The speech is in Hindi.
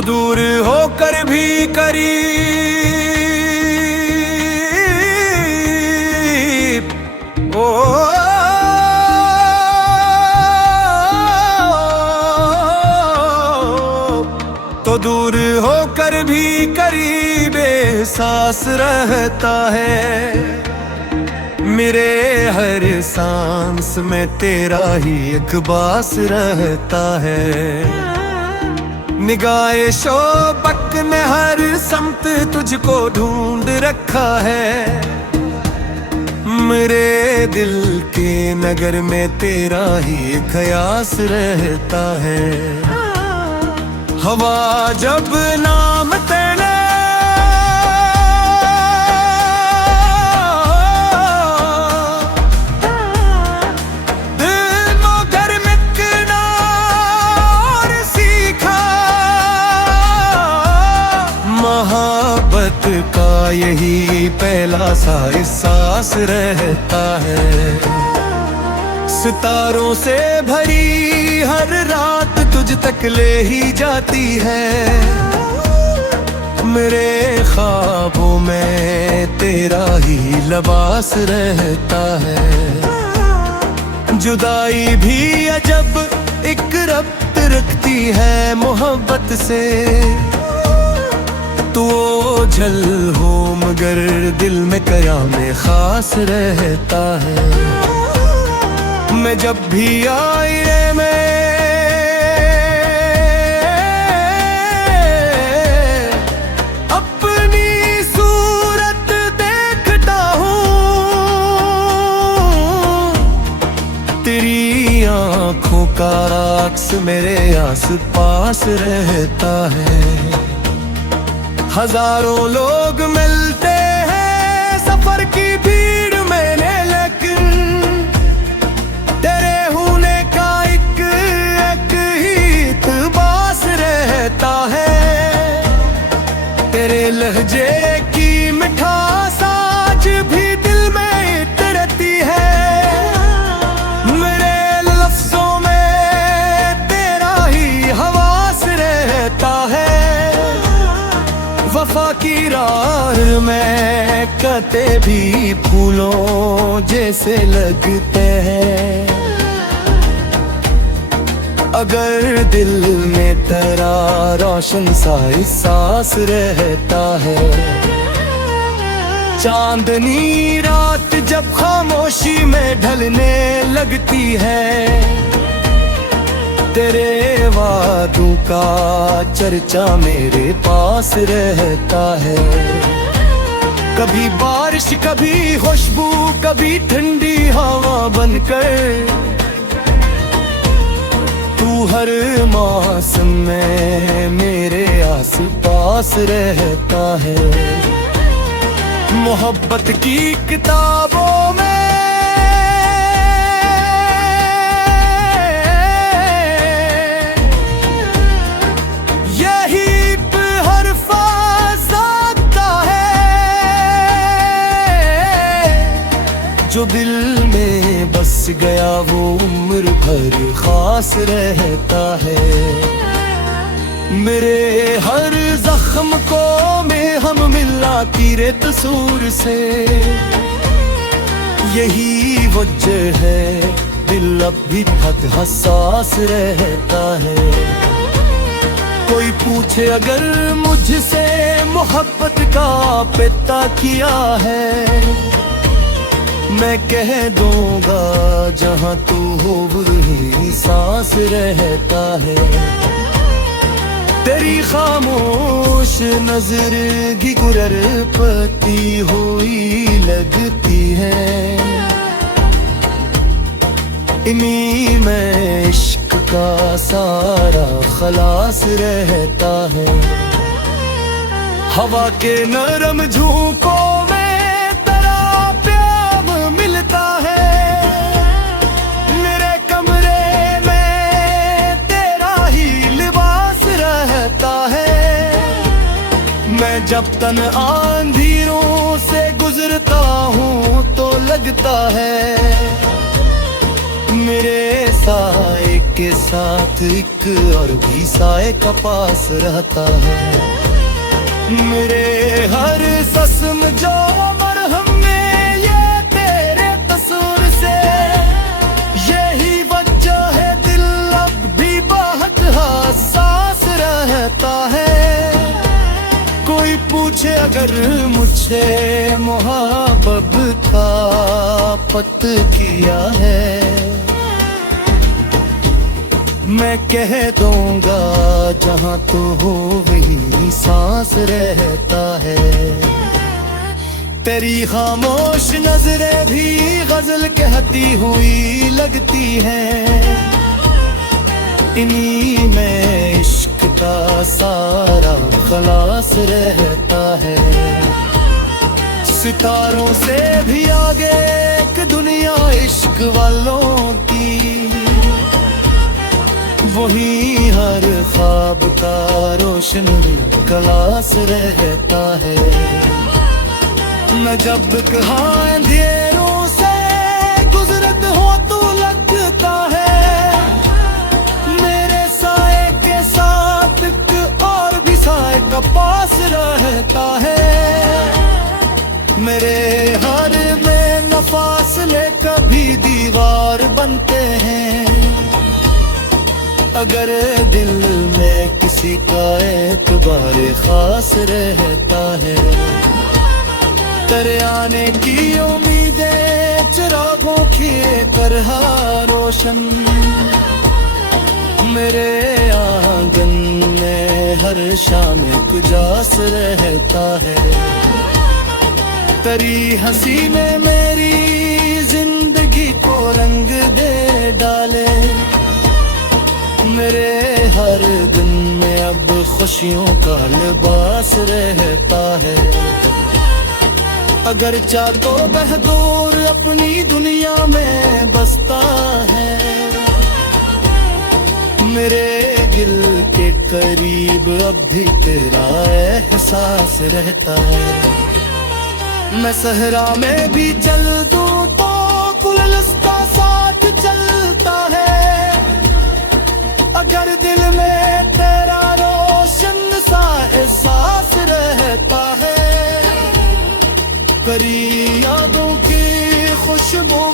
तो दूर होकर भी करीब। ओ तो दूर होकर भी करीब एहसास रहता है। मेरे हर सांस में तेरा ही इकबास रहता है। निगाहे शोबक ने हर समत तुझको ढूंढ रखा है। मेरे दिल के नगर में तेरा ही ख्यास रहता है। हवा जब नाम तेरा मोहब्बत का यही पहला सा एहसास रहता है। सितारों से भरी हर रात तुझ तक ले ही जाती है। मेरे ख्वाबों में तेरा ही लिबास रहता है। जुदाई भी अजब एक रब्त रखती है मोहब्बत से। तू ओझल हो मगर दिल में कयाम खास रहता है। मैं जब भी आईने में अपनी सूरत देखता हूँ, तेरी आँखों का अक्स मेरे आस पास रहता है। हजारों लोग मिलते हैं सफर की भीड़ में, लेकिन तेरे होने का एक ही इत्बास रहता है। तेरे लहजे की मिठास आज भी दिल में उतरती है। मेरे लफ्जों में तेरा ही हवास रहता है। वफा की राह में कते भी फूलों जैसे लगते हैं। अगर दिल में तेरा रोशन सा एहसास रहता है। चांदनी रात जब खामोशी में ढलने लगती है, तेरे वादों का चर्चा मेरे पास रहता है। कभी बारिश कभी खुशबू कभी ठंडी हवा बनकर, तू हर मौसम में मेरे आस पास रहता है। मोहब्बत की किताबों में जो दिल में बस गया वो उम्र भर खास रहता है। मेरे हर जख्म को में हम मिला तीरे तसूर से। यही वजह है दिल अब भी बहुत हसास रहता है। कोई पूछे अगर मुझसे मोहब्बत का पिता किया है, मैं कह दूंगा जहां तू हो वही सांस रहता है। तेरी खामोश नजर की गुरर पती हुई लगती है। इन्हीं में इश्क का सारा खलास रहता है। हवा के नरम झोंकों जब तन आंधियों से गुजरता हूँ तो लगता है मेरे साए के साथ साथ एक और भी साए का पास रहता है। मेरे हर सस्म जो मरहम में ये तेरे कसूर से, यही वजह है दिल अब भी बहुत हसास रहता है। कोई पूछे अगर मुझसे मोहब्बत का पत किया है, मैं कह दूंगा जहां तो हो वही सांस रहता है। तेरी खामोश नजरें भी गजल कहती हुई लगती हैं, इन्हीं में इश्क का सारा खलास रहता है। सितारों से भी आगे एक दुनिया इश्क वालों की, वही हर ख्वाब का रोशन कलास रहता है। मैं जब कहाँ अंधेरों से गुजरत हो तो लगता है, मेरे साए के साथ एक और भी साए का पास रहता है। मेरे हर में फासले कभी दीवार बनते हैं, अगर दिल में किसी का एतबार खास रहता है। तेरे आने की उम्मीदें चिरागों की तरह रोशन, मेरे आंगन में हर शाम उजास रहता है। तेरी हंसी ने मेरी जिंदगी को रंग दे डाले, मेरे हर दिन में अब खुशियों का लिबास रहता है। अगर चाह तो बहदूर अपनी दुनिया में बसता है, मेरे दिल के करीब अब भी तेरा एहसास रहता है। मैं सहरा में भी चल दूं तो गुलदस्ता साथ चलता है, अगर दिल में तेरा रोशन सा एहसास रहता है। करी यादों की खुशबू